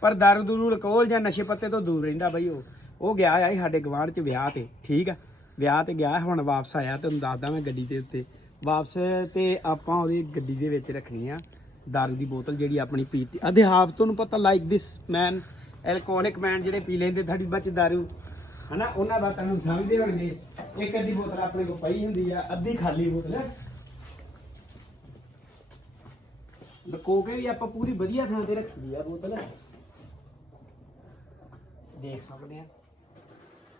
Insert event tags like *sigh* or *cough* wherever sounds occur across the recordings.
ਪਰ ਦਾਰੂ ਦੂਰੂ ਅਲਕੋਹਲ ਜਾਂ ਨਸ਼ੇ ਪੱਤੇ ਤੋਂ ਦੂਰ ਰਹਿੰਦਾ ਬਈ ਉਹ। ਉਹ ਗਿਆ ਆ ਸੀ ਸਾਡੇ ਗਵਾਂਢ ਚ ਵਿਆਹ ਤੇ, ਠੀਕ ਆ? ਵਿਆਹ ਤੇ ਗਿਆ, ਹੁਣ ਵਾਪਸ ਆਇਆ ਤੁਹਾਨੂੰ ਦੱਸਦਾ ਮੈਂ ਗੱਡੀ ਦੇ ਉੱਤੇ। ਵਾਪਸ ਤੇ ਆਪਾਂ ਉਹਦੀ ਗੱਡੀ ਦੇ ਵਿੱਚ ਰੱਖਣੀ ਆ, ਦਾਰੂ ਦੀ ਬੋਤਲ ਜਿਹੜੀ ਆਪਣੀ ਪੀਤੀ। ਅਧੇ ਹਾਫ ਤੁਹਾਨੂੰ ਪਤਾ ਲਾਈਕ ਦਿਸ ਮੈਨ ਐਲਕੋਹਲਿਕ ਮੈਨ ਜਿਹੜੇ ਪੀ ਲੈਂਦੇ ਥੜੀ ਬੱਚ ਦਾਰੂ। ਹਨਾ? ਉਹਨਾਂ ਦਾ ਤੁਹਾਨੂੰ ਸਮਝਦੇ ਹੋਣਗੇ, ਇੱਕ ਅੱਧੀ ਬੋਤਲ ਆਪਣੇ ਕੋਲ ਪਈ ਹੁੰਦੀ ਆ, ਅੱਧੀ ਖਾਲੀ ਬੋਤਲ। ਲਕੋ ਕੇ ਵੀ ਆਪਾਂ ਪੂਰੀ ਵਧੀਆ ਥਾਂ ਤੇ ਰੱਖੀ ਆ ਬੋਤਲ। ਦੇਖ ਸਕਦੇ ਆ।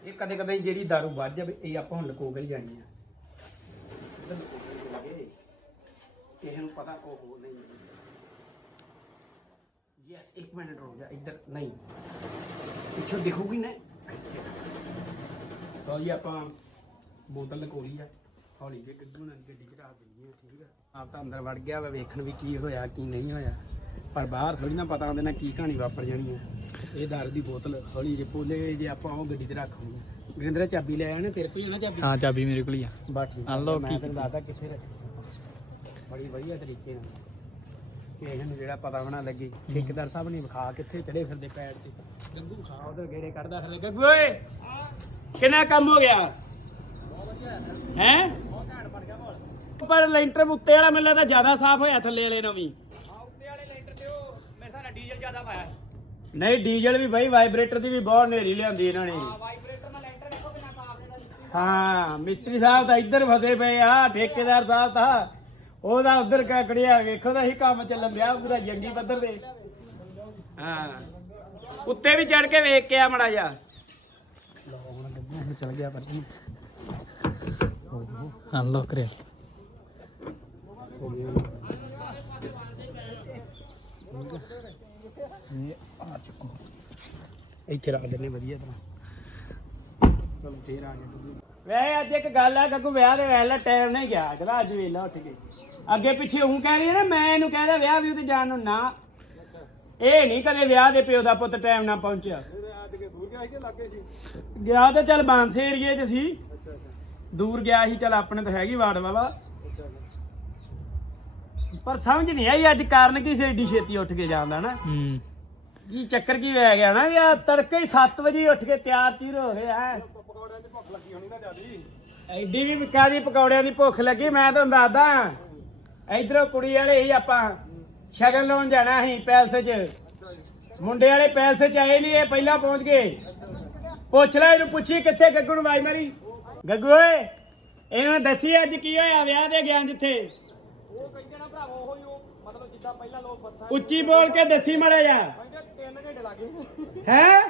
ਇਹ ਕਦੇ ਕਦੇ ਜਿਹੜੀ ਦਾਰੂ ਵੱਜ ਜਾਵੇ ਇਹ ਆਪਾਂ ਹੁਣ ਲਕੋ ਕੇ ਜਾਣੀ ਆ। ਲੁਕੋ। ਕਿਸੇ ਨੂੰ ਪਤਾ ਕੋ ਹੋ ਨਹੀਂ ਯੈਸ ਇੱਕ ਮਿੰਟ ਰੁਕ ਜਾ ਇੱਧਰ ਨਹੀਂ। ਪਿੱਛੋਂ ਦਿਖੂਗੀ ਨਾ। ਤਾਂ ਜੀ ਆਪਾਂ ਬੋਤਲ ਲਕੋਲੀ ਆ। ਹੌਲੀ ਜਿਹੀ ਗੱਗੂ ਨਾਲ ਗੱਡੀ ਚ ਰੱਖ ਦਿੰਦੀ ਆ ਠੀਕ ਆ। ਆਪ ਤਾਂ ਅੰਦਰ ਵੜ ਗਿਆ ਵਾ ਵੇਖਣ ਵੀ ਕੀ ਹੋਇਆ ਕੀ ਨਹੀਂ ਹੋਇਆ। ਪਰ ਬਾਹਰ ਥੋੜੀ ਨਾ ਪਤਾ ਉਹਦੇ ਨਾਲ ਕੀ ਕਹਾਣੀ ਵਾਪਰ ਜਾਣੀ ਆ। ਇਹ ਦਾਰੂ ਦੀ ਬੋਤਲ ਹੌਲੀ ਜਿਹੀ ਪੋਲੇ ਜੇ ਆਪਾਂ ਉਹ ਗੱਡੀ ਤੇ ਰੱਖਾਂਗੇ। ਗਰਿੰਦਰ ਚਾਬੀ ਲੈ ਆਣੇ ਤੇਰੇ ਕੋਲ ਹੀ ਆ ਨਾ ਚਾਬੀ? ਹਾਂ ਚਾਬੀ ਮੇਰੇ ਕੋਲ ਹੀ ਆ। ਬਸ ਠੀਕ ਆ। Unlock ਮੈਂ ਹੀ ਤੈਨੂੰ ਦੱਸਦਾ ਕਿੱਥੇ ਰੱਖੀ ਬੜੀ ਵਧੀਆ ਤਰੀਕੇ ਨਾਲ। ਨੂੰ ਜਿਹੜਾ ਪਤਾ ਬਣਾ ਲੱਗੀ ਠੇਕੇਦਾਰ ਸਾਹਿਬ ਨੇ ਵਿਖਾ ਕਿੱਥੇ ਚੜੇ ਫਿਰਦੇ ਪੈੜ ਤੇ। ਗੰਗੂ ਖਾ ਉਧਰ ਗੇੜੇ ਕੱਢਦਾ ਫਿਰਦੇ ਗੰਗੂ ਓਏ! ਕਿੰਨਾ ਕੰਮ ਹੋ ਗਿਆ? ਹੈ? ਪਰ ਲੈਂਟਰ ਉੱਤੇ ਵਾਲਾ ਮੈਨੂੰ ਲੱਗਦਾ ਜ਼ਿਆਦਾ ਸਾਫ਼ ਹੋਇਆ ਥੱਲੇ ਵਾਲੇ ਨੂੰ ਵੀ। ਨਹੀਂ ਡੀਜ਼ਲ ਵੀ ਬਾਈ ਵਾਈਬ੍ਰੇਟਰ ਦੀ ਵੀ ਬਹੁਤ ਨੇਰੀ ਲਿਆਂਦੀ ਇਹਨਾਂ ਨੇ। ਹਾਂ ਮਿਸਤਰੀ ਸਾਹਿਬ ਤਾਂ ਇੱਧਰ ਫਸੇ ਪਏ ਆ ਠੇਕੇਦਾਰ ਸਾਹਿਬ ਤਾਂ ਉਹਦਾ ਉਧਰ ਕਕੜਿਆ ਵੇਖੋ ਤਾਂ ਹੀ ਕੰਮ ਚੱਲਣ ਦਿਆ ਪੂਰਾ ਜੰਗੀ ਪੱਧਰ ਤੇ। ਹਾਂ ਉੱਤੇ ਵੀ ਚੜ ਕੇ ਵੇਖ ਕੇ ਆ ਮੜਾ ਜਾ ਲੋ ਹੁਣ ਗੱਗੂ ਹੁਣ ਚਲ ਗਿਆ ਪਰ ਹੋ ਗਿਆ ਇਹ ਆ ਚੁੱਕੋ ਇੱਥੇ ਰੱਖ ਦਿੰਨੇ ਵਧੀਆ ਤਰ੍ਹਾਂ। ਚਲੋ ਫੇਰ ਆ ਗਿਆ ਵੈਸੇ ਅੱਜ ਇੱਕ ਗੱਲ ਆ ਗੱਗੂ ਵਿਆਹ ਦੇ ਵੇਲੇ ਟਾਈਮ ਨਹੀਂ ਗਿਆ ਚਲਾ ਅੱਜ ਵੇਲਾ ਉੱਠ ਕੇ। ਅੱਗੇ ਪਿੱਛੇ ਉਹ ਕਹਿ ਰਹੀ ਹੈ ਨਾ ਮੈਂ ਇਹਨੂੰ ਕਹਿੰਦਾ ਵਿਆਹ ਵੀ ਤੇ ਜਾਣ ਨੂੰ ਨਾ। ਇਹ ਨਹੀਂ ਕਦੇ ਵਿਆਹ ਦੇ ਪਿਓ ਦਾ ਪੁੱਤ ਟਾਈਮ ਨਾਲ ਪਹੁੰਚਿਆ। ਗਿਆ ਤਾਂ ਚੱਲ ਬਾਂਸੇ ਏਰੀਏ 'ਚ ਸੀ। ਦੂਰ ਗਿਆ ਸੀ ਚੱਲ ਆਪਣੇ ਤਾਂ ਹੈਗੀ ਵਾੜ ਬਾਬਾ। ਪਰ ਸਮਝ ਨਹੀਂ ਆਈ ਅੱਜ ਕਾਰਨ ਕੀ ਸੀ ਏਡੀ ਛੇਤੀ ਉੱਠ ਕੇ ਜਾਂਦਾ ਨਾ। ਹੂੰ। ਕੀ ਚੱਕਰ ਕੀ ਹੋਇਆ ਗਿਆ ਨਾ ਵੀ ਆ ਤੜਕੇ ਹੀ 7 ਵਜੇ ਉੱਠ ਕੇ ਤਿਆਰ ਚੀਰ ਹੋ ਗਏ ਆ। ਐਡੀ ਵੀ ਮਿੱਕਾ ਦੀ ਪਕੌੜਿਆਂ ਦੀ ਭੁੱਖ ਲੱਗੀ ਮੈਂ ਤੁਹਾਨੂੰ ਦੱਸਦਾ ਇਧਰੋਂ ਕੁੜੀ ਵਾਲੇ ਹੀ ਆਪਾਂ ਸ਼ਗਨ ਲਾਉਣ ਜਾਣਾ ਸੀ ਪੈਲਸ 'ਚ। ਮੁੰਡੇ ਵਾਲੇ ਪੈਲਸ 'ਚ ਆਏ ਨਹੀਂ ਇਹ ਪਹਿਲਾਂ ਪਹੁੰਚ ਗਏ। ਪੁੱਛ ਲੈ ਇਹਨੂੰ ਪੁੱਛੀ ਕਿੱਥੇ ਗੱਗੂ ਨੂੰ ਵਾਈ ਮਾਰੀ? ਗੱਗੂ ਓਏ ਇਹਨਾਂ ਨੇ ਦੱਸੀ ਅੱਜ ਕੀ ਹੋਇਆ ਵਿਆਹ ਦੇ ਗਿਆ ਜਿੱਥੇ? ਉੱਚੀ ਬੋਲ ਕੇ ਦੱਸੀ ਮੜੇ ਜਾ ਲੱਗ। ਗਏ ਹੈ।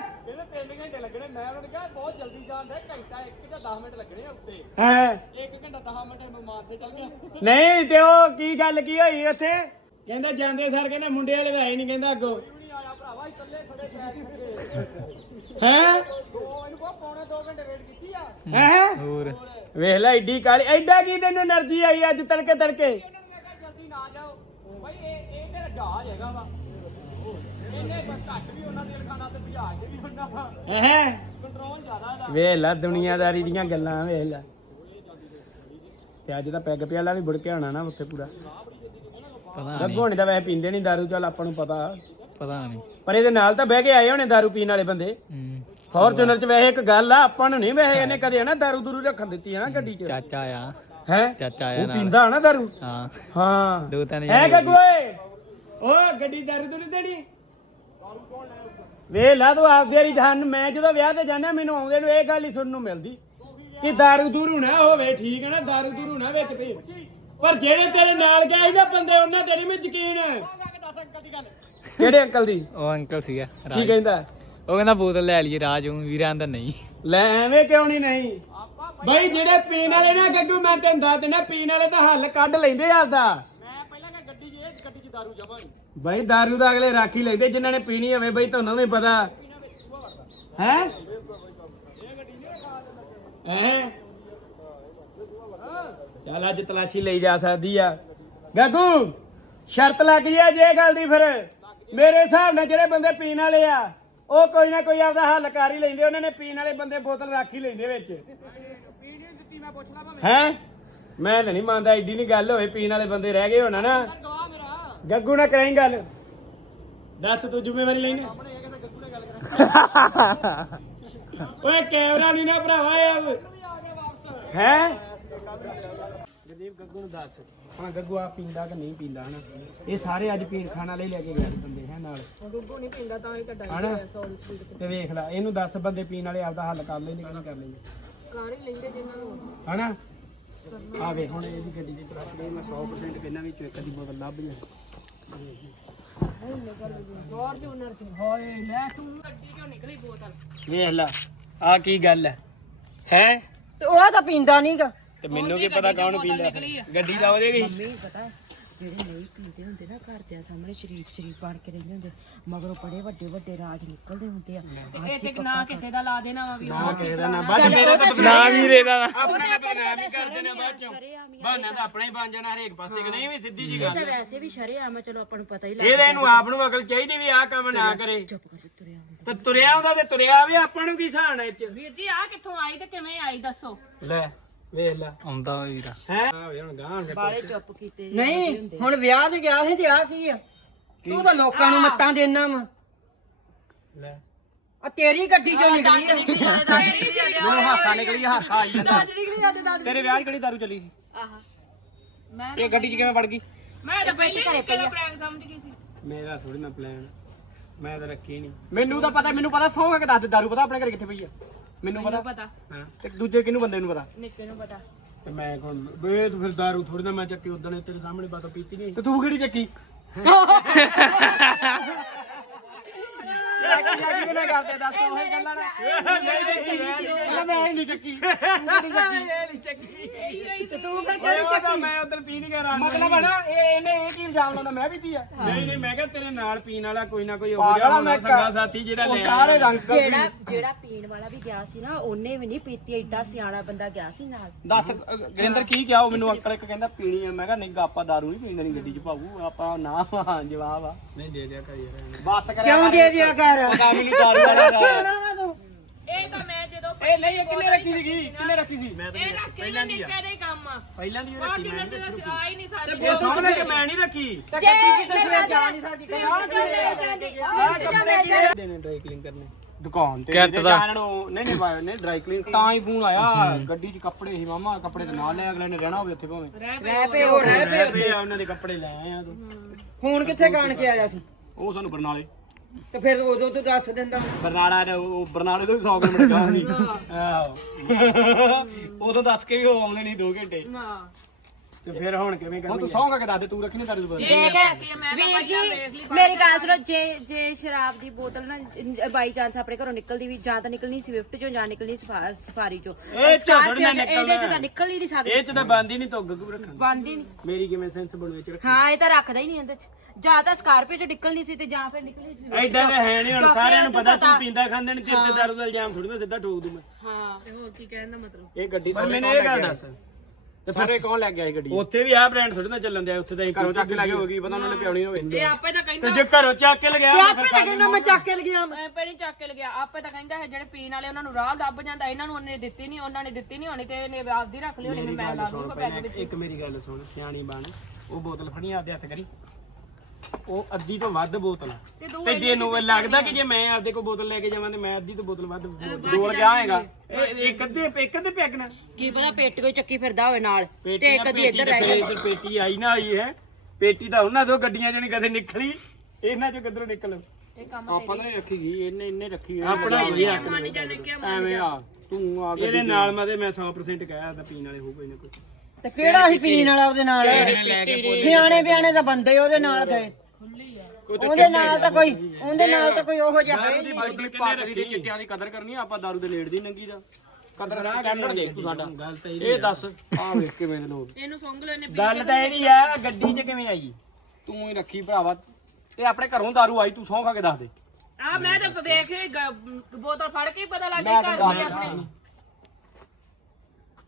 ਨਹੀਂ ਤੇ ਉਹ ਕੀ ਗੱਲ ਕੀ ਹੋਈ ਉੱਥੇ? ਕਹਿੰਦਾ ਜਾਂਦੇ ਸਰ ਕਹਿੰਦੇ ਮੁੰਡੇ ਵਾਲੇ ਦਾ ਨਹੀਂ ਕਹਿੰਦਾ ਅੱਗੋਂ। ਆਇਆ ਭਰਾਵਾ ਇਹਨੂੰ ਕੋ ਪੌਣੇ 2 ਘੰਟੇ ਵੇਟ ਕੀਤੀ ਆ। ਹੈ? ਹੋਰ। ਵੇਖ ਲੈ ਐਡੀ ਕਾਲੀ ਐਡਾ ਕੀ ਤੈਨੂੰ એનર્ਜੀ ਆਈ ਅੱਜ ਤੜਕੇ ਤੜਕੇ ਜਲਦੀ ਨਾ ਜਾਓ। ਭਾਈ ਇਹ ਇਹ ਮੇਰਾ ਢਾਹ ਹੈਗਾ ਵਾ। ਹੈ? ਵੇਖ ਲੈ ਦੁਨੀਆਦਾਰੀ ਦੀਆਂ ਗੱਲਾਂ ਵੇਖ ਲੈ। ਤੇ ਅੱਜ ਤਾਂ ਪੈਗ ਪਿਆਲਾ ਵੀ ਬੁੜ ਕੇ ਆਉਣਾ ਨਾ ਉੱਥੇ ਪੂਰਾ। ਪਤਾ ਨਹੀਂ। ਹੋਣੀ ਤਾਂ ਵੈਸੇ ਪੀਂਦੇ ਨਹੀਂ ਦਾਰੂ ਚੱਲ ਆਪਾਂ ਨੂੰ ਪਤਾ। ਪਤਾ ਨਹੀਂ। ਪਰ ਇਹਦੇ ਨਾਲ ਤਾਂ ਬਹਿ ਕੇ ਆਏ ਹੋਣੇ ਦਾਰੂ ਪੀਣ ਵਾਲੇ ਬੰਦੇ। ਹੂੰ। ਫੋਰਚੂਨਰ ਚ ਵੈਸੇ ਇੱਕ ਗੱਲ ਆ ਆਪਾਂ ਨੂੰ ਨਹੀਂ ਵੈਸੇ ਇਹਨੇ ਕਦੇ ਨਾ ਦਾਰੂ ਦੂਰੂ ਰੱਖਣ ਦਿੱਤੀ ਹੈ ਨਾ ਗੱਡੀ 'ਚ। ਚਾਚਾ ਆ। ਹੈ? ਚਾਚਾ ਆਇਆ ਉਹ ਪੀਂਦਾ ਨਾ ਦਾਰੂ? ਹਾਂ। ਹਾਂ। ਦੋ ਤਿੰਨ ਜਣੇ ਗੱਗੂ ਓਏ? ਓ ਗੱਡੀ ਦਾਰੂ ਤੂੰ ਦੇਣੀ? ਵੇ ਲਾ ਤੂੰ ਆਪਦੀ ਵਾਰੀ ਧਨ ਮੈਂ ਜਦੋਂ ਵਿਆਹ ਤੇ ਜਾਣਾ ਮੈਨੂੰ ਆਉਂਦੇ ਨੂੰ ਇਹ ਗੱਲ ਹੀ ਸੁਣਨ ਨੂੰ ਮਿਲਦੀ ਕਿ ਦਾਰੂ ਦੂਰੂ ਨਾ ਹੋਵੇ ਠੀਕ ਹੈ ਨਾ? ਦਾਰੂ ਦੂਰੂ ਨਾ ਵਿੱਚ ਪੀ ਪਰ ਜਿਹੜੇ ਤੇਰੇ ਨਾਲ ਗਏ ਨਾ ਬੰਦੇ ਉਹਨਾਂ ਤੇਰੀ ਮੈਂ ਯਕੀਨ। ਹੈ ਕਿਹੜੇ ਅੰਕਲ ਦੀ? ਉਹ ਅੰਕਲ ਸੀਗਾ ਕੀ ਰਾਜ। ਕਹਿੰਦਾ? ਉਹ ਕਹਿੰਦਾ ਬੋਤਲ ਲੈ ਲਈਏ ਰਾਜ। ਉਹ ਵੀਰਾਂ ਦਾ ਨਹੀਂ। ਲੈ ਐਵੇਂ ਕਿਉਂ ਨਹੀਂ ਨਹੀਂ? ਬਈ ਜਿਹੜੇ ਪੀਣ ਵਾਲੇ ਨਾ ਗੱਗੂ ਮੈਂ ਤੈਨੂੰ ਦੱਸ ਦਿੰਦਾ ਪੀਣ ਵਾਲੇ ਤਾਂ ਹੱਲ ਕੱਢ ਲੈਂਦੇ ਆਪਦਾ। ਮੈਂ ਪਹਿਲਾਂ ਕਿ ਗੱਡੀ 'ਚ ਇਹ ਗੱਡੀ 'ਚ ਦਾਰੂ ਜਮਾ ਬਈ ਦਾਰੂ ਦਾ ਅਗਲੇ ਰਾਖੀ ਲੈਂਦੇ, ਜਿਨ੍ਹਾਂ ਨੇ ਪੀਣੀ ਹੋਵੇ ਬਈ ਤੁਹਾਨੂੰ ਵੀ ਪਤਾ। ਹੈ? ਹੈ? ਚੱਲ ਅੱਜ ਤਲਾਸ਼ੀ ਲਈ ਜਾ ਸਕਦੀ ਆ। ਗੱਗੂ, ਸ਼ਰਤ ਲੱਗ ਗਈ ਆ ਜੇ ਗੱਲ ਦੀ ਫਿਰ। ਮੇਰੇ ਹਿਸਾਬ ਨਾਲ ਜਿਹੜੇ ਬੰਦੇ ਪੀਣ ਵਾਲੇ ਆ, ਉਹ ਕੋਈ ਨਾ ਕੋਈ ਆਪਦਾ ਹੱਲ ਕਰ ਹੀ ਲੈਂਦੇ, ਉਹਨਾਂ ਨੇ ਪੀਣ ਵਾਲੇ ਬੰਦੇ ਬੋਤਲ ਰੱਖ ਹੀ ਲੈਂਦੇ ਵਿੱਚ। ਹੈ? ਮੈਂ ਤਾਂ ਨਹੀਂ ਮੰਨਦਾ ਐਡੀ ਨਹੀਂ ਗੱਲ ਹੋਵੇ, ਪੀਣ ਵਾਲੇ ਬੰਦੇ ਰਹਿ ਗਏ ਹੋਣਾ ਨਾ। ਗੱਗੂ ਨਾਲ ਕਰਾਈ ਗੱਲ। ਦੱਸ ਤੂੰ ਜ਼ਿੰਮੇਵਾਰੀ ਲੈਣੀ *laughs* ਓਏ ਕੈਮਰਾ ਨਹੀਂ ਨਾ ਭਰਾਵਾ ਇਹ। ਹੈ? ਗਦੀਪ ਗੱਗੂ ਨੂੰ ਦੱਸ। ਹਾਂ ਗੱਗੂ ਆ ਪੀਂਦਾ ਕਿ ਨਹੀਂ ਪੀਂਦਾ ਹਨਾ? ਇਹ ਸਾਰੇ ਅੱਜ ਪੀਣ ਖਾਣ ਵਾਲੇ ਲੈ ਕੇ ਗਏ ਬੰਦੇ ਹੈ ਨਾਲ। ਗੁੱਗੂ ਨਹੀਂ ਪੀਂਦਾ ਤਾਂ ਹੀ ਕੱਢਾ ਹਨਾ? ਸੌਰੀ ਸਪੀਡ ਤੇ। ਤੇ ਵੇਖ ਲੈ ਇਹਨੂੰ 10 ਬੰਦੇ ਪੀਣ ਵਾਲੇ ਆਪਦਾ ਹੱਲ ਕਰ ਲੈਂਦੇ ਕਿ ਨਹੀਂ ਕਰ ਲੈਂਦੇ। ਕਰ ਹੀ ਲੈਂਦੇ ਜਿਨ੍ਹਾਂ ਨੂੰ। ਹਨਾ? ਆ ਵੇ ਹੁਣ ਇਹਦੀ ਗੱਡੀ ਦੀ ਤਲਾਸ਼ ਲਈ ਮੈਂ 100% ਕਹਿੰਦਾ ਵਿੱਚੋਂ ਇੱਕ ਦੀ ਬੋਤਲ ਲੱਭ ਜਾਣੀ ਵੇਖ ਲੈ ਆ ਕੀ ਗੱਲ ਹੈ? ਹੈ? ਤੇ ਉਹ ਤਾਂ ਪੀਂਦਾ ਨਹੀਂਗਾ ਤੇ ਮੈਨੂੰ ਕੀ ਪਤਾ ਕੌਣ ਪੀਂਦਾ? ਗੱਡੀ ਦਾ ਉਹਦੇ ਪਤਾ ਜਿਹੜੇ ਨਹੀਂ ਪੀਂਦੇ ਹੁੰਦੇ ਨਾ ਘਰ ਦੇ ਸਾਹਮਣੇ ਸ਼ਰੀਫ ਸ਼ਰੀਫ ਬਣ ਕੇ ਰਹਿੰਦੇ ਹੁੰਦੇ। ਮਗਰੋਂ ਬੜੇ ਵੱਡੇ ਵੱਡੇ ਰਾਜ ਨਿਕਲਦੇ ਹੁੰਦੇ ਆ। ਤੇ ਇਹ ਤੇ ਨਾ ਕਿਸੇ ਦਾ ਲਾ ਦੇਣਾ ਵਾ ਵੀ ਨਾ ਕਿਸੇ ਦਾ ਨਾ। ਬਾਅਦ ਮੇਰਾ ਤਾਂ ਨਾ ਵੀਰੇ ਦਾ ਆਪਣਾ ਨਾ ਬਦਨਾਮ ਹੀ ਕਰ ਦੇਣਾ ਬਾਅਦ ਚੋਂ। ਬਹਾਨਾ ਤਾਂ ਆਪਣਾ ਹੀ ਬਣ ਜਾਣਾ ਹਰੇਕ ਪਾਸੇ ਕਿ ਨਹੀਂ ਵੀ ਸਿੱਧੀ ਜੀ ਗੱਲ ਤਾਂ ਵੈਸੇ ਵੀ ਸ਼ਰੇ ਆ ਮੈਂ ਚਲੋ ਆਪਾਂ ਨੂੰ ਪਤਾ ਹੀ ਲੱਗ ਇਹਦੇ ਇਹਨੂੰ ਆਪ ਨੂੰ ਅਕਲ ਚਾਹੀਦੀ ਵੀ ਆਹ ਕੰਮ ਨਾ ਕਰੇ। ਚੁੱਪ ਕਰ ਤੁਰਿਆ ਹੁੰਦਾ। ਤੇ ਤੁਰਿਆ ਹੁੰਦਾ ਤੇ ਤੁਰਿਆ ਵੀ ਆਪਾਂ ਨੂੰ ਕੀ ਸਹਾਨ ਇਹ ਚ? ਵੀਰ ਜੀ ਆ ਕਿੱਥੋਂ ਆਈ ਤੇ ਕਿਵੇਂ ਆਈ ਦੱਸੋ। ਲੈ। ਵੇਖ ਲੈ। ਆਉਂਦਾ ਵਾ ਵੀਰਾ। ਹੈ? ਆ ਵੇ ਹੁਣ ਗਾਂ ਬਾਲੇ ਚੁੱਪ ਕੀਤੇ ਨਹੀਂ ਹੁਣ ਵਿਆਹ ਤੇ ਗਿਆ ਸੀ ਤੇ ਆ ਕੀ ਆ? ਤੂੰ ਤਾਂ ਲੋਕਾਂ ਨੂੰ ਮੱਤਾਂ ਦੇਣਾ ਵਾ। ਲੈ। ਆ ਤੇਰੀ ਗੱਡੀ ਚੋਂ ਨਿਕਲੀ ਆ। ਮੈਨੂੰ ਹਾਸਾ ਨਿਕਲੀ ਹਾਸਾ ਆਈ ਜਾਂਦਾ। ਤੇਰੇ ਵਿਆਹ 'ਚ ਕਿਹੜੀ ਦਾਰੂ ਚੱਲੀ ਸੀ? ਮੈਂ ਇਹ ਗੱਡੀ 'ਚ ਕਿਵੇਂ ਵੜ ਗਈ? ਮੈਂ ਤਾਂ ਪਹਿਲੇ ਘਰੇ ਪਈ ਪ੍ਰੈਂਕ ਸਮਝ ਗਈ ਸੀ। ਮੇਰਾ ਥੋੜੀ ਨਾ ਪਲਾਨ ਮੈਂ ਤਾਂ ਰੱਖੀ ਨਹੀਂ ਮੈਨੂੰ ਤਾਂ ਪਤਾ ਮੈਨੂੰ ਪਤਾ ਸੌਂ ਕੇ ਦੱਸ ਦੇ। ਦਾਰੂ ਪਤਾ ਆਪਣੇ ਘਰੇ ਕਿੱਥੇ ਪਈ ਆ? ਮੈਨੂੰ ਪਤਾ? ਪਤਾ। ਹਾਂ। ਤੇ ਦੂਜੇ ਕਿਹਨੂੰ ਬੰਦੇ ਨੂੰ ਪਤਾ? ਨਿੱਕੇ ਨੂੰ ਪਤਾ। ਤੇ ਮੈਂ ਹੁਣ ਵੇ ਤੂੰ ਫਿਰ ਦਾਰੂ ਥੋੜੀ ਨਾ ਮੈਂ ਚੱਕੀ ਉਦਣ ਤੇਰੇ ਸਾਹਮਣੇ ਬਾਤੋਂ ਪੀਤੀ ਨਹੀਂ ਤੇ ਤੂੰ ਕਿਹੜੀ ਚੱਕੀ? *laughs* *laughs* ਚੱਕੀ ਚੱਕੀ ਨਾ ਕਰਦੇ ਦੱਸ ਉਹ ਗੱਲਾਂ ਨਾ। ਮੈਂ ਨਹੀਂ ਚੱਕੀ। ਤੂੰ ਨਹੀਂ ਚੱਕੀ। ਤੇ ਤੂੰ ਫਿਰ ਕਿਹੜੀ ਚੱਕੀ? ਮੈਂ ਉਦੋਂ ਪੀ ਨਹੀਂ ਗਿਆ ਮਤਲਬ ਹੈ ਨਾ ਇਹ ਇਹਨੇ ਇਹ ਕੀ ਇਲਜ਼ਾਮ ਲਾਉਂਦਾ ਮੈਂ ਪੀਤੀ ਆ ਨਹੀਂ ਨਹੀਂ ਮੈਂ ਕਿਹਾ ਤੇਰੇ ਨਾਲ ਪੀਣ ਵਾਲਾ ਕੋਈ ਨਾ ਕੋਈ ਹੋ ਜਾ ਹੋਣਾ ਸੰਗਾ ਸਾਥੀ ਜਿਹੜਾ ਲੈ ਸਾਰੇ ਰੰਗ ਜਿਹੜਾ ਜਿਹੜਾ ਪੀਣ ਵਾਲਾ ਵੀ ਗਿਆ ਸੀ ਨਾ ਉਹਨੇ ਵੀ ਨਹੀਂ ਪੀਤੀ ਐਡਾ ਸਿਆਣਾ ਬੰਦਾ ਗਿਆ ਸੀ ਨਾਲ। ਦੱਸ ਅ, ਗੁਰਿੰਦਰ ਕੀ ਕਿਹਾ ਉਹ ਮੈਨੂੰ? ਅੰਕਲ ਇੱਕ ਕਹਿੰਦਾ ਪੀਣੀ ਆ। ਮੈਂ ਕਿਹਾ ਨਹੀਂ ਆਪਾਂ ਦਾਰੂ ਨਹੀਂ ਪੀਂਦੇ ਨਹੀਂ ਗੱਡੀ 'ਚ ਭਾਊ ਆਪਾਂ ਨਾ ਜਵਾਬ ਆ। ਨਹੀਂ ਦੇ ਦਿਆ ਕਰ ਯਾਰ। ਬਸ ਕਰ ਕਿਉਂ ਦੇ ਦਿਆ ਕਰ? ਕੰਮ ਨਹੀਂ ਦਾਰੂ ਵਾਲਾ ਦਾ। ਇਹ ਤਾਂ ਮੈਂ ਜਦੋਂ ਇਹ ਨਹੀਂ ਇਹ ਕਿੰਨੇ ਰੱਖੀ ਸੀਗੀ? ਕਿੰਨੇ ਰੱਖੀ ਸੀ? ਮੈਂ ਇਹ ਰੱਖੇ ਨਾ ਕੰਮ ਆ। ਪਹਿਲਾਂ ਦੀ ਰੱਖੀ ਜਦੋਂ ਆ ਹੀ ਨਹੀਂ ਸਕਦੇ। ਇਹ ਸਾਹਮਣੇ ਕਿ ਮੈਂ ਨਹੀਂ ਰੱਖੀ? ਤੇ ਗੱਡੀ ਕਿਤੇ ਸਵੇਰ ਜਾ ਨਹੀਂ ਸਕਦੀ ਦੇਣੇ ਡਰਾਈ ਕਲੀਨ ਕਰਨੇ। ਦੁਕਾਨ ਤੇ ਕਿੱਟ ਦਾ। ਜਾਣ ਨੂੰ ਨਹੀਂ ਨਹੀਂ ਬਾਇਓ ਨਹੀਂ ਡਰਾਈ ਕਲੀਨ ਤਾਂ ਹੀ ਫੋਨ ਆਇਆ। ਗੱਡੀ 'ਚ ਕੱਪੜੇ ਸੀ ਮਾਮਾ ਕੱਪੜੇ ਤੇ ਨਾਲ ਲੈ ਅਗਲੇ ਨੇ ਰਹਿਣਾ ਹੋਵੇ ਉੱਥੇ ਭਾਵੇਂ। ਰਹਿ ਪਏ ਹੋ ਰਹਿ ਪਏ ਉਹਨਾਂ ਦੇ ਕੱਪੜੇ ਲੈ ਆਏ ਆ ਤੂੰ। ਫੋਨ ਕਿੱਥੇ ਕਾਣ ਕੇ ਆਇਆ ਸੀ? ਉਹ ਸਾਨੂੰ ਬਰਨਾਲੇ। ਤੇ ਫਿਰ ਉਦੋਂ ਤੋਂ ਦੱਸ ਦਿੰਦਾ। ਬਰਨਾਲਾ ਦੇ ਉਹ ਬਰਨਾਲੇ ਤੋਂ ਵੀ 100 ਕਿਲੋਮੀਟਰ ਗਾਂ ਸੀ। ਆਹੋ। ਉਦੋਂ ਦੱਸ ਕੇ ਵੀ ਉਹ ਆਉਂਦੇ ਨਹੀਂ 2 ਘੰਟੇ। ਨਾ। ਤੇ ਫਿਰ ਹੁਣ ਕਿਵੇਂ ਕਰਨੀ ਤੂੰ ਸੌਂ ਕੇ ਦੱਸ ਦੇ ਤੂੰ ਰੱਖਣੀ ਤਾਰੀ ਜ਼ੁਬਾਨ ਵੀਰ ਜੀ ਮੇਰੀ ਗੱਲ ਸੁਣੋ ਜੇ ਜੇ ਸ਼ਰਾਬ ਦੀ ਬੋਤਲ ਨਾ ਬਾਈ ਚਾਂਸ ਆਪਣੇ ਘਰੋਂ ਨਿਕਲਦੀ ਵੀ ਜਾਂ ਤਾਂ ਨਿਕਲਣੀ ਸਵਿਫਟ ਚੋਂ ਜਾਂ ਨਿਕਲਣੀ ਸਫਾ- ਸਫਾਰੀ ਚੋਂ। 'ਚ, ਇਹਦੇ ਚ ਤਾਂ ਨਿਕਲ ਹੀ ਨਹੀਂ ਸਕਦੀ। ਇਹ ਚ ਤਾਂ ਬੰਦ ਹੀ ਨਹੀਂ ਤੋਂ ਗੱਗੂ ਰੱਖਣ। ਬੰਦ ਹੀ ਨਹੀਂ। ਮੇਰੀ ਕਿਵੇਂ ਸੈਂਸ ਬਣੂ ਇਹ ਚ ਰੱਖ ਹਾਂ ਇਹ ਤਾਂ ਰੱਖਦਾ ਹੀ ਨਹੀਂ ਇਹਦੇ ਚ। ਜਾਂ ਤਾਂ ਸਕਾਰਪੀਓ ਚ ਨਿਕਲਣੀ ਸੀ ਤੇ ਜਾਂ ਫਿਰ ਨਿਕਲਣੀ ਸੀ। ਐਡਾ ਤਾਂ ਹੈ ਨਹੀਂ ਹੁਣ ਕਿਉਂਕਿ ਸਾਰਿਆਂ ਨੂੰ ਪਤਾ ਤੂੰ ਪੀਂਦਾ ਖਾਂਦੇ ਨੇ ਤੇਰੇ ਤੇ ਦਾਰੂ ਦਾ ਇਲਜ਼ਾਮ ਥੋੜੀ ਨਾ ਸਿੱਧਾ ਠੋਕ ਦੂੰ ਮੈਂ। ਹਾਂ। ਤੇ ਹੋਰ ਕੀ ਕਹਿਣ ਦਾ ਮਤਲਬ? ਇਹ ਗੱਡੀ ਸਾਰੇ ਮੈਨੂੰ ਇਹ ਗੱਲ ਦੱਸ। ਤੇ ਸਾਰੇ ਕੌਣ ਲੈ ਕੇ ਆਏ ਗੱਡੀ? ਉੱਥੇ ਵੀ ਆਹ ਬ੍ਰਾਂਡ ਥੋੜੀ ਨਾ ਚੱਲਣ ਦਿਆ ਉੱਥੇ ਤਾਂ ਘਰੋਂ ਚੱਕ ਕੇ ਲੈ ਕੇ ਹੋਗੀ ਪਤਾ ਉਹਨਾਂ ਨੇ ਪਿਆਉਣੀ ਹੋਵੇ। ਇਹ ਆਪੇ ਤਾਂ ਤੇ ਕਹਿੰਦਾ ਜੇ ਘਰੋਂ ਚੱਕ ਕੇ ਲਗਿਆ ਆਪੇ ਤਾਂ ਕਹਿੰਦਾ ਮੈਂ ਚੱਕ ਕੇ ਲਗਿਆ ਐ ਪਹਿਲੀ ਚੱਕ ਕੇ ਲਗਿਆ ਆਪੇ ਤਾਂ ਕਹਿੰਦਾ ਹੈ ਜਿਹੜੇ ਪੀਣ ਵਾਲੇ ਉਹਨਾਂ ਨੂੰ ਰਾਹ ਲੱਭ ਜਾਂਦਾ ਇਹਨਾਂ ਨੂੰ ਉਹਨੇ ਦਿੱਤੀ ਨਹੀਂ ਉਹਨਾਂ ਨੇ ਦਿੱਤੀ ਨਹੀਂ ਹੋਣੀ ਤੇ ਇਹਨੇ ਆਪਦੀ ਰੱਖ ਲਈ ਹੋਣੀ ਮੈਂ ਲਾ ਦੂੰਗਾ ਪੈਗ ਵਿੱਚ। ਇੱਕ ਮੇਰੀ ਗੱਲ ਸੁਣ ਸਿਆਣੀ ਬਣ ਉਹ ਬੋਤਲ ਫੜੀ ਆਪਦੇ ਹੱਥ ਕਰੀ। ਉਹ ਅੱਧੀ ਤੋਂ ਵੱਧ ਬੋਤਲ। ਤੇ ਜੇ ਨੂੰ ਲੱਗਦਾ ਕਿ ਜੇ ਮੈਂ ਆਪਦੇ ਕੋਲ ਬੋਤਲ ਲੈ ਕੇ ਜਾਵਾਂ ਤੇ ਮੈਂ ਅੱਧੀ ਤੋਂ ਬੋਤਲ ਵੱਧ ਡੋਲ ਗਿਆ ਹੋਏਗਾ ਇਹ ਇੱਕ ਅੱਧੇ ਇੱਕ ਅੱਧੇ ਪੈਗ ਨਾ ਕੀ ਪਤਾ ਪੇਟ ਕੋਈ ਚੱਕੀ ਫਿਰਦਾ ਹੋਵੇ ਨਾਲ ਤੇ ਇੱਕ ਪੇਟੀ ਇੱਧਰ ਰਹਿ ਗਈ ਇੱਧਰ ਪੇਟੀ ਆਈ ਨਾ ਆਈ ਹੈ। ਪੇਟੀ ਤਾਂ ਉਹਨਾਂ ਦੋ ਗੱਡੀਆਂ ਚੋਂ ਨਹੀਂ ਕਦੇ ਨਿਕਲੀ। ਇਹਨਾਂ ਚੋਂ ਕਿੱਧਰੋਂ ਨਿਕਲ? ਇਹ ਕੰਮ ਆਪਾਂ ਨੇ ਰੱਖੀ ਗਈ ਇਹਨੇ ਇਹਨੇ ਰੱਖੀ ਆਪਣਾ ਵਧੀਆ ਕਿ ਐਵੇਂ ਆ ਤੂੰ ਆ ਇਹਦੇ ਨਾਲ ਮੈਂ ਤੇ ਮੈਂ 100% ਕਹਿਆ ਤਾਂ ਪੀਣ ਵਾਲੇ ਹੋ ਕੋਈ ਨਾ ਕੋਈ ਤੇ ਕਿਹੜਾ ਸੀ ਪੀਣ ਵਾਲਾ ਉਹਦੇ ਨਾਲ? ਸਿਆਣੇ ਬਿਆਣੇ ਦਾ ਬੰਦੇ ਉਹਦੇ ਨਾਲ ਗਏ ਉਹਦੇ ਨਾਲ ਤਾਂ ਕੋਈ ਉਹਦੇ ਨਾਲ ਤਾਂ ਕੋਈ ਉਹੋ ਜਿਹਾ ਹੈ ਹੀ ਨਹੀਂ। ਅਗਲੀ ਪੱਗ ਦੀ ਚਿੱਟਿਆਂ ਦੀ ਕਦਰ ਕਰਨੀ ਆ, ਆਪਾਂ ਦਾਰੂ ਦੇ ਲੇੜ ਦੀ ਨੰਗੀ ਦਾ। ਕਦਰ ਸਟੈਂਡਰਡ ਜੇ ਤੂੰ ਸਾਡਾ। ਗੱਲ ਤਾਂ ਇਹ ਦੱਸ ਆ ਵੇਖ ਕਿਵੇਂ ਦੇ ਲੋਕ। ਇਹਨੂੰ ਸੁੰਘ ਲੋ ਇਹਨੇ ਗੱਲ ਤਾਂ ਇਹ ਨਹੀਂ ਆ ਗੱਡੀ 'ਚ ਕਿਵੇਂ ਆਈ? ਤੂੰ ਹੀ ਰੱਖੀ ਭਰਾਵਾ। ਤੇ ਆਪਣੇ ਘਰੋਂ ਦਾਰੂ ਆਈ ਤੂੰ ਸੌਂ ਖਾ ਕੇ ਦੱਸ ਦੇ। ਆ ਮੈਂ ਤਾਂ ਵੇਖ ਕੇ ਗ- ਬੋਤਲ ਫੜ ਕੇ ਹੀ ਪਤਾ ਲੱਗ ਗਿਆ ਘਰ ਦੀ ਆਪਣੇ।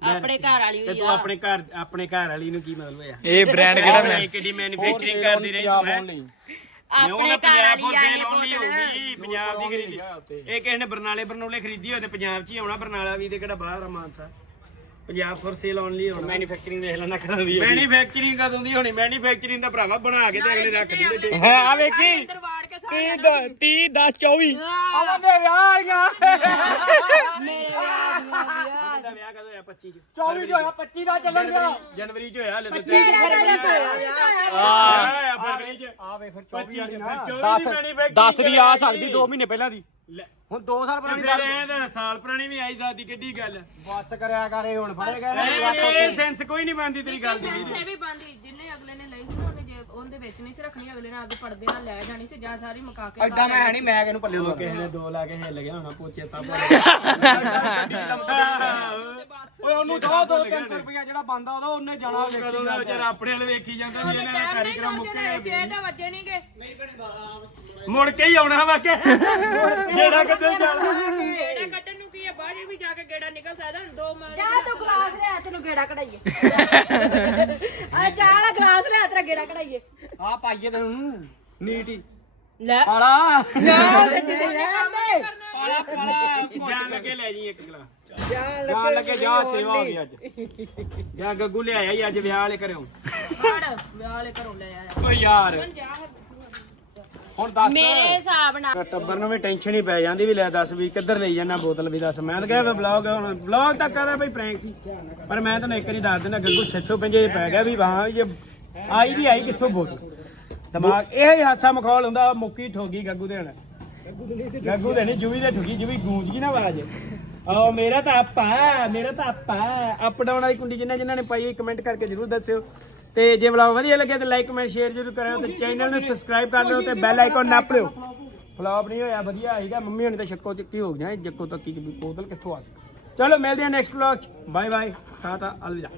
ਆਪਣੇ ਘਰ ਵਾਲੀ ਤੇ ਤੂੰ ਆਪਣੇ ਘਰ ਆਪਣੇ ਘਰ ਵਾਲੀ ਨੂੰ ਕੀ ਮਤਲਬ ਹੋਇਆ? ਇਹ ਬ੍ਰਾਂਡ ਕਿਹੜਾ ਮੈਂ? ਕਿਹੜੀ ਮੈਨੂਫੈਕਚਰਿੰਗ ਕਰਦੀ ਰਹੀ ਤੂੰ ਹੈ? ਆਪਣੇ ਘਰ ਵਾਲੀ ਆ ਇਹ ਬੋਤਲ ਪੰਜਾਬ ਦੀ ਖਰੀਦੀ। ਇਹ ਕਿਸੇ ਨੇ ਬਰਨਾਲੇ ਬਰਨੋਲੇ ਖਰੀਦੀ ਹੋਏ ਤੇ ਪੰਜਾਬ 'ਚ ਹੀ ਆਉਣਾ ਬਰਨਾਲਾ ਵੀ ਤੇ ਕਿਹੜਾ ਬਾਹਰ ਆ Mansa? Punjab for sale only ਹੋਣਾ। ਮੈਨੂਫੈਕਚਰਿੰਗ ਦੇਖ ਲੈਣਾ ਕਦੋਂ ਦੀ ਮੈਨੂਫੈਕਚਰਿੰਗ ਕਦੋਂ ਦੀ ਹੋਣੀ? ਮੈਨੂਫੈਕਚਰਿੰਗ ਦਾ ਭਰਾਵਾ ਬਣਾ ਕੇ ਤੇ ਅਗਲੇ ਰੱਖ ਦਿੰਦੇ ਹੈ ਆ ਵੇਖੀ? ਅੰਦਰ ਵਾੜ ਕੇ ਸਾਰੇ 30 10 24 ਆਵਾਂ ਦੇ ਵਿਆਹ ਆ ਗਿਆ ਮੇਰੇ ਵਿਆਹ ਦੀਆਂ ਦਾ ਵਿਆਹ ਕਦੋਂ ਹੋਇਆ 25 ਚ 24 ਚ ਹੋਇਆ 25 ਦਾ ਚੱਲਣ ਗਿਆ। ਜਨਵਰੀ ਚ ਹੋਇਆ ਹਲੇ ਤਾਂ 25 ਆ ਫਰਵਰੀ ਚ। ਆ ਵੇ ਫਿਰ 24 ਦੀ 10 10 ਦੀ ਆ ਸਕਦੀ 2 ਮਹੀਨੇ ਪਹਿਲਾਂ ਦੀ। ਹੁਣ 2 ਸਾਲ ਪੁਰਾਣੀ ਫਿਰ ਇਹ ਤਾਂ ਸਾਲ ਪੁਰਾਣੀ ਵੀ ਆਈ ਸਕਦੀ ਕਿੱਡੀ ਗੱਲ। ਬਸ ਕਰਿਆ ਕਰੇ ਹੁਣ ਫੜੇ ਗਏ ਇਹ ਸੈਂਸ ਕੋਈ ਨਹੀਂ ਮੰਨਦੀ ਤੇਰੀ ਗੱਲ ਦੀ ਵੀ ਬੰਦੀ ਜਿੰਨੇ ਅਗਲੇ ਨੇ ਲਈ ਨਾ ਉਹਦੇ ਵਿੱਚ ਨਹੀਂ ਸੀ ਰੱਖਣੀ ਅਗਲੇ ਨੇ ਅੱਗੇ ਪਰਦੇ ਨਾਲ ਲੈ ਜਾਣੀ ਸੀ ਜਾਂ ਸਾਰੀ ਮੁਕਾ ਕੇ ਐਦਾਂ ਮੈਂ ਹੈ ਨਹੀਂ ਮੈਂ ਕਿਹਨੂੰ ਪੱਲੇ ਕਿਸੇ ਨੇ ਦੋ ਲਾ ਕੇ ਹਿੱਲ ਗਿਆ ਹੋਣਾ ਪੋਚੇ ਤਾਂ *laughs* ਓਏ ਉਹਨੂੰ ਦੋ ਦੋ 300 ਰੁਪਇਆ ਜਿਹੜਾ ਬੰਦਾ ਉਹਦਾ ਉਹਨੇ ਜਾਣਾ ਕਦੋਂ ਦਾ ਵਿਚਾਰਾ ਆਪਣੇ ਵਾਲੇ ਵੇਖੀ ਜਾਂਦਾ ਵੀ ਇਹਨਾਂ ਦਾ ਕਾਰਿਕਰਮ ਮੁੱਕੇ ਛੇ ਤਾਂ ਵੱਜੇ ਨਹੀਂਗੇ ਮੁੜ ਕੇ ਹੀ ਆਉਣਾ ਵਾ ਕੇ ਜਿਹੜਾ ਕਦੇ ਜਾਣਾ ਗੇੜਾ ਕੱਢਣ ਨੂੰ ਕੀ ਹੈ ਬਾਹਰ ਵੀ ਜਾ ਕੇ ਗੇੜਾ ਨਿਕਲ ਸਕਦਾ ਹੁਣ ਦੋ ਮਾਰ ਜਾ ਤੂੰ ਗਲਾਸ ਲਿਆ ਤੈਨੂੰ ਗੇੜਾ ਕਢਾਈਏ। *laughs* ਆ ਚਾਹ ਵਾਲਾ ਗਲਾਸ ਲਿਆ ਤੇਰਾ ਗੇੜਾ ਕਢਾਈਏ। ਆ ਪਾਈਏ ਤੈਨੂੰ। ਨੀਟ ਹੀ। ਲੈ। ਪਾਲਾ। ਤੇ ਜਿੱਦੇ ਰਹਿੰਦੇ ਪਾਲਾ ਪਾਲਾ। ਜਾਣ ਲੱਗੇ ਲੈ ਜੀ ਇੱਕ ਗਲਾ ਜਾਣ ਲੱਗੇ ਜਾ ਸੇਵਾ ਹੋ ਗਈ ਅੱਜ। ਯਾ ਗੱਗੂ ਲਿਆਇਆ ਹੀ ਅੱਜ ਵਿਆਹ ਵਾਲੇ ਘਰੋਂ। ਫੜ ਵਿਆਹ ਵਾਲੇ ਘਰੋਂ ਲੈ ਆਇਆ। ਓ ਯਾਰ। ਜਾ ਹੁਣ ਦੱਸ। ਮੇਰੇ ਹਿਸਾਬ ਨਾਲ ਟੱਬਰ ਨੂੰ ਵੀ ਟੈਨਸ਼ਨ ਹੀ ਪੈ ਜਾਂਦੀ ਵੀ ਲੈ ਦੱਸ ਵੀ ਕਿੱਧਰ ਲਈ ਜਾਣਾ ਬੋਤਲ ਵੀ ਦੱਸ। ਮੈਂ ਤਾਂ ਕਿਹਾ ਵਲੌਗ ਹੁਣ ਵਲੌਗ ਤਾਂ ਕਹਦਾ ਬਈ ਪ੍ਰੈਂਕ ਸੀ। ਪਰ ਮੈਂ ਤੁਹਾਨੂੰ ਇੱਕ ਵਾਰੀ ਦੱਸ ਦਿੰਦਾ ਗੱਗੂ ਛੱਛੋ ਪੰਜੇ ਪੈ ਗਿਆ ਵੀ ਵਾਹ ਵੀ ਜੇ ਆਈ ਦੀ ਆਈ ਕਿੱਥੋਂ ਬੋਤਲ? ਦਿਮਾਗ ਇਹ ਹੀ ਹਾਸਾ ਮਖੌਲ ਹੁੰਦਾ ਮੁੱਕੀ ਠੋਗੀ ਗੱਗੂ ਦੇ ਹਣ ਗੱਗੂ ਦੇ ਨਹੀਂ ਜੁਵੀ ਦੇ ਠੁਗੀ ਜੁਵੀ ਗੂੰਜ ਗਈ ਨਾ ਆਵਾਜ਼। ਆ ਮੇਰਾ ਤਾਂ ਆਪਾ ਮੇਰਾ ਤਾਂ ਆਪਾ ਅਪ ਡਾਊਨ ਵਾਲੀ ਕੁੰਡੀ ਜਿੰਨਾ ਜਿਨ੍ਹਾਂ ਨੇ ਪਾਈ ਕਮੈਂਟ ਕਰਕੇ ਜਰੂਰ ਦੱਸਿਓ। ਤੇ ਜੇ ਵਲੌਗ ਵਧੀਆ ਲੱਗਿਆ ਤੇ ਲਾਈਕ ਕਮੈਂਟ ਸ਼ੇਅਰ ਜਰੂਰ ਕਰਿਓ ਤੇ ਚੈਨਲ ਨੂੰ ਸਬਸਕ੍ਰਾਈਬ ਕਰ ਲਿਓ ਤੇ ਬੈਲ ਆਈਕਨ ਨੱਪ ਲਿਓ। ਫਲॉप ਨਹੀਂ ਹੋਇਆ ਵਧੀਆ ਆਏਗਾ। ਮੰਮੀ ਹੁਣੀ ਤਾਂ ਸ਼ੱਕੋ ਚੱਕੀ ਹੋ ਇਹ ਜੱਕੋ ਤੱਕੀ ਚ ਬੋਤਲ ਕਿੱਥੋਂ ਆ ਗਈ? ਚਲੋ ਮਿਲਦੇ ਹਾਂ ਨੈਕਸਟ ਵਲੌਗ ਚ। ਬਾਏ ਬਾਏ ਟਾਟਾ ਅਲਵਿਦਾ।